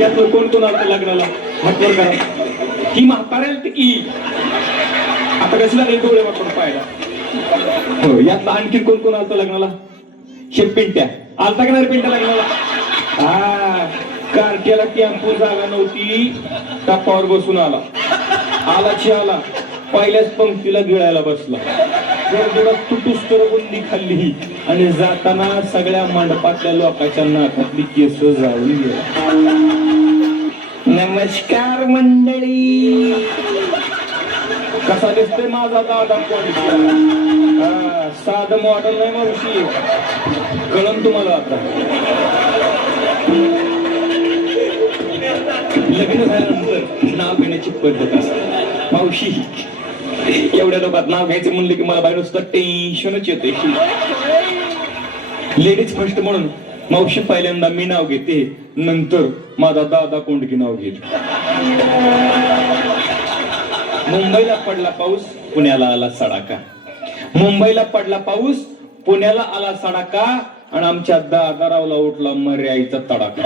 यातलं कोण कोण आलं लग्नाला हात वर करा. ही म्हाताऱ्याला की आता कशी लागेल डोळे वापरून पाहायला. हो यातलं आणखी कोण कोण आलं लग्नाला. हे पिंट्या आलता का नाही पिंट्या लग्नाला. हा कारट्याला टेम्पो जागा नव्हती टप्पावर बसून आला. आला पहिल्याच पंक्तीला गिळायला बसला. तुटूस तर बुंदी खाल्ली आणि जाताना सगळ्या मंडपातल्या लोकांच्या नाकातली केस जाळून गेला. नमस्कार मंडळी. कसा दिसतोय माझा दादा कोण. साधं मॉडेल नाही मावशी कळण तुम्हाला. आता लग्न झाल्यानंतर नाव घेण्याची पद्धत असते मावशी. एवढ्या लोकात नाव घ्यायचं म्हणलं की मला बाहेर नुसतं टेन्शनच येते. लेडीज फर्स्ट म्हणून मावशी पहिल्यांदा मी नाव घेते, नंतर माझा दादा कोंडकी नाव घेते. मुंबईला पडला पाऊस पुण्याला आला सडाका. मुंबईला पडला पाऊस पुण्याला आला सडाका आणि आमच्या दादारावला उठला मर्याईचा तडाका.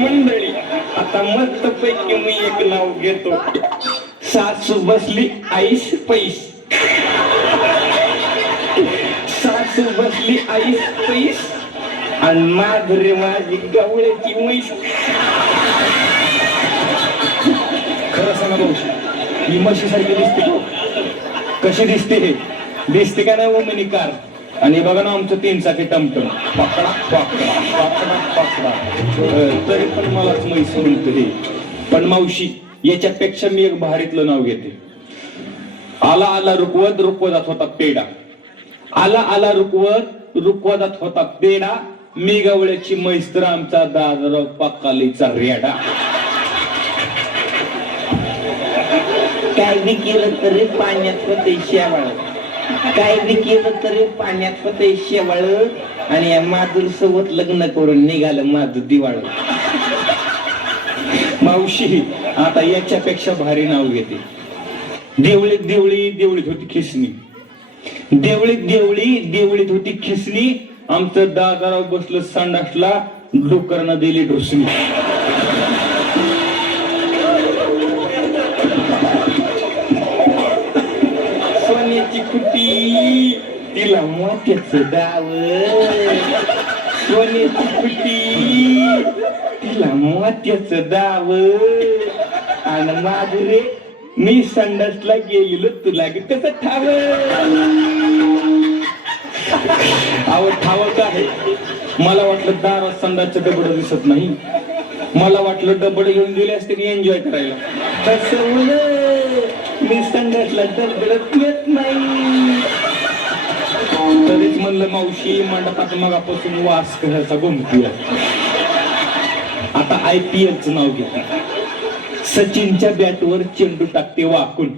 मंडळी आता मस्त पैकी मी एक नाव घेतो. सासू बसली आईस पैस. सासू बसली आईस पैस आणि माधुरी माझी गवळ्याची म्हैस. खरं सांगा मावशी ही म्हशीसारखी दिसते. कशी दिसते हे दिसते का नाही ओमिनी कार. आणि बघा ना आमचं 3 चाकी टमटम पकडा पकडा पकडा पकडा तरी पण मलाच म्हैस म्हणतो हे. पण मावशी याच्यापेक्षा मी एक भारीतलं नाव घेते. आला आला रुकवत रुकवतात होता पेडा. आला आला रुकवत रुकवतात होता पेडा. मी गवळ्याची म्हैस तर आमचा दादाराव पाकालीचा रेडा. काय बी केलं तरी पाण्यात होते शेवाळ. काय बी केलं तरी पाण्यात होते शेवाळ. आणि या माधुर सोबत लग्न करून निघालं माझं दिवाळ. मावशी आता याच्यापेक्षा भारी नाव घेते. देवळीत देवळी देवळीत होती खिसणी. देवळीत देवळी देवळीत होती खिसणी. आमचं दादाराव बसलं संडासला डोकरनं दिली ढोसणी. सोन्याची खुटी तिला मोत्याचं दाव. सोन्याची खुटी तिला मोत्याचं दाव. आणि माधुरे मी संडासला गेलेलो तुला कसं ठाव. अहो ठाव काय मला वाटलं दारात संडासचं डबड दिसत नाही. मला वाटलं डबड घेऊन गेले असते की एन्जॉय करायला. तसं मी संडासला डबडत येत नाही. तरीच म्हणलं मावशी मंडपात मगापासून वास करायचा घुमतोय. आता IPL चं नाव घेते. सचिनच्या बॅटवर चेंडू टाकते वाकून.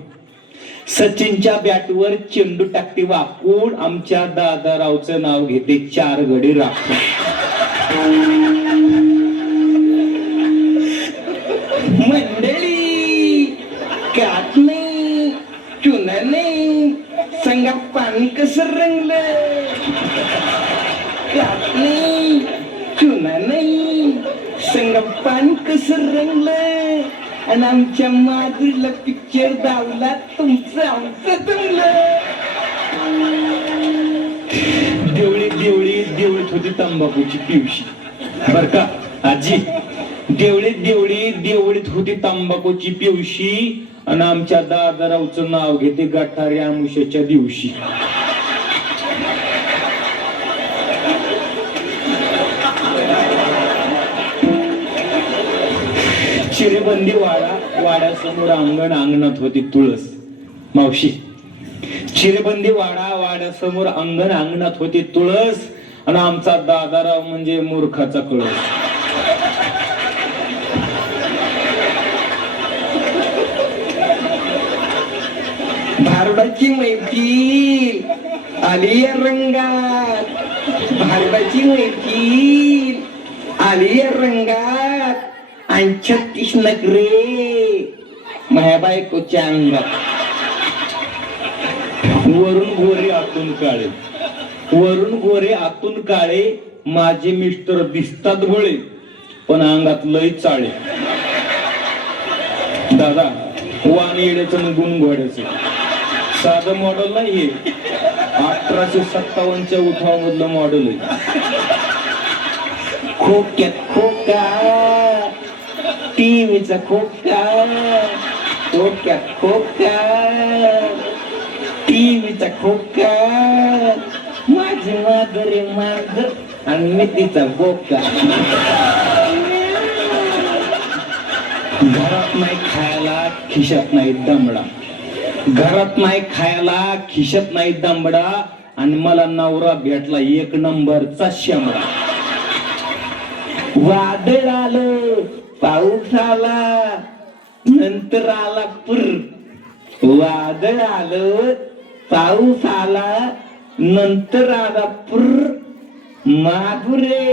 सचिनच्या बॅटवर चेंडू टाकते वाकून. आमच्या दादारावचं नाव घेते 4 गडी राखून. मंडळी कात नाही चुना नाही संगा पाणी कसं रंगलं. कात नाही चुना नाही संगा पाणी कसं रंगलं. आणि आमच्या माधुरीला पिक्चर दावला तुमचं आमचं जमलं. देवळी देवळी देवळीत होती तंबाखूची पिवशी. बर का आजी. देवळीत देवळी देवळीत होती तंबाखूची पिवशी. आणि आमच्या दादारावचं नाव घेते गठारी आमुष्याच्या दिवशी. चिरेबंदी वाडा वाड्यासमोर अंगण अंगणात होती तुळस. मावशी चिरेबंदी वाडा वाड्यासमोर अंगण अंगणात होती तुळस. आणि आमचा दादाराव म्हणजे मूर्खाचा कळस. भारडाची मैफिल आली रंगात. भारडाची मैफिल आली रंगात. आणि 36 नखरे माझ्या बायकोच्या अंगात. वरून गोरे आतून काळे. वरून गोरे आतून काळे माझे मिस्टर दिसतात भोळे पण अंगात लय चाळे. दादा वाण येड्याचं गुण घोड्याचं साधं मॉडेल नाही हे, 1857च्या उठावामधलं मॉडेल आहे. खोक्यात खोका टीव्हीचा खोका, खोक्यात खोका टीव्हीचा खोका, माझी माधुरी माधुर आणि मी तिचा बोका. घरात नाही खायला खिशात नाही दमडा, घरात नाही खायला खिशात नाही दमडा आणि मला नवरा भेटला एक नंबरचा शेंबडा. वादळ आलं पाऊस आला नंतर आला पूर, वादळ आलं पाऊस आला नंतर आला पूर. माधुरे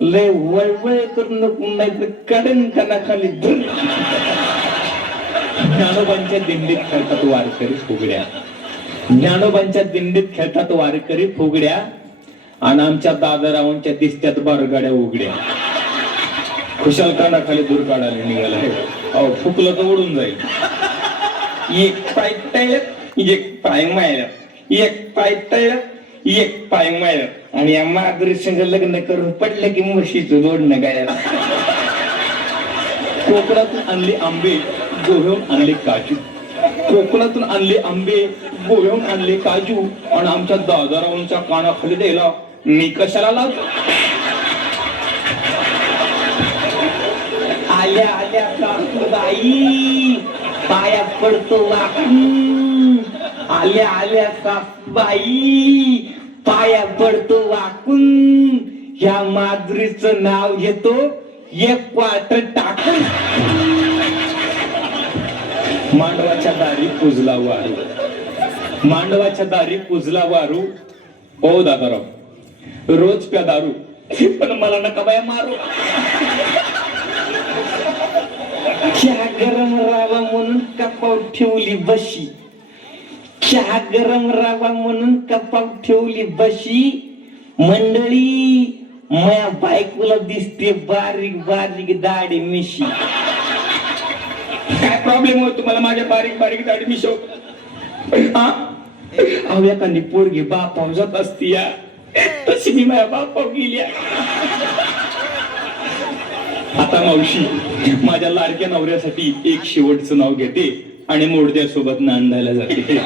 लय वळवळ करून नको नाही कडन कणाखाली धुर. ज्ञानोबांच्या दिंडीत खेळतात वारकरी फुगड्या, ज्ञानोबांच्या दिंडीत खेळतात वारकरी फुगड्या आणि आमच्या दादारावांच्या दिसत्यात बारगाड्या उघड्या. खुशाल कानाखाली दूर काढायला निघाला अहो फुकलं तर उडून जाईल. एक पाय तळत एक पाय मायत, एक पाय तळत एक पाय मायत आणि या माधुरी संग लग्न करून पडलं की म्हशीचं जोडणं गायला. कोकणातून आणले आंबे गोव्याहून आणले काजू, कोकणातून आणले आंबे गोव्याहून आणले काजू आणि आमच्या दादारावांच्या कानाखाली द्यायला मी कशाला लावतो. आल्या आल्या सासूबाई पाया पडतो वाकून, आल्या आल्या सासूबाई पाया पडतो वाकून, ह्या माधुरीचं नाव घेतो एक क्वार्टर टाकून. मांडवाच्या दारी पुजला वारू, मांडवाच्या दारी पुजला वारू. ओ दादाराव रोज प्या दारू पण मला नका बाया मारू. चहा गरम राहावा म्हणून कपाव ठेवली बशी, चहा गरम राहावा म्हणून कपाव ठेवली बशी. मंडळी माया बायकोला दिसते बारीक बारीक दाढी मिशी. काय प्रॉब्लेम होतो तुम्हाला माझ्या बारीक बारीक दाढी मिशो? अहो एखादी पोरगी बापाव जात असती या तशी मी माझ्या बापाव गेली. आता मावशी माझ्या लाडक्या नवऱ्यासाठी एक शेवटचं नाव घेते आणि मोडद्यासोबत नांदायला जाते.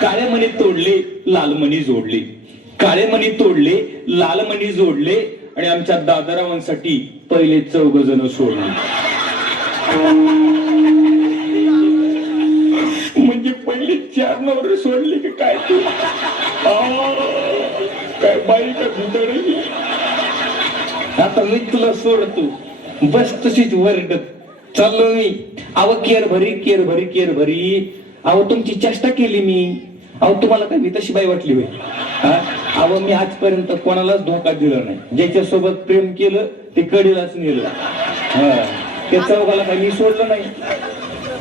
काळे मणी तोडले लाल मणी जोडले, काळे मणी तोडले लाल मणी जोडले आणि आमच्या दादारावांसाठी पहिले 4 जण सोडले. म्हणजे पहिले 4 नवरे सोडले की काय तू? काय बाई का भुतडी? आता मी तुला सोडतो बस तशीच वरडत चाललो मी. अहो केर भरी केर भरी केर भरी. अहो तुमची चेष्टा केली मी. अहो तुम्हाला काय मी तशी बाई वाटली बाई? अहो मी आजपर्यंत कोणालाच धोका दिला नाही. ज्याच्यासोबत प्रेम केलं ते कडेलाच नेलं. त्या चौघाला काही मी सोडलं नाही,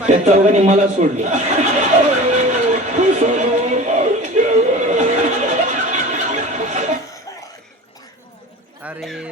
त्या चौघांनी मला सोडलं. अरे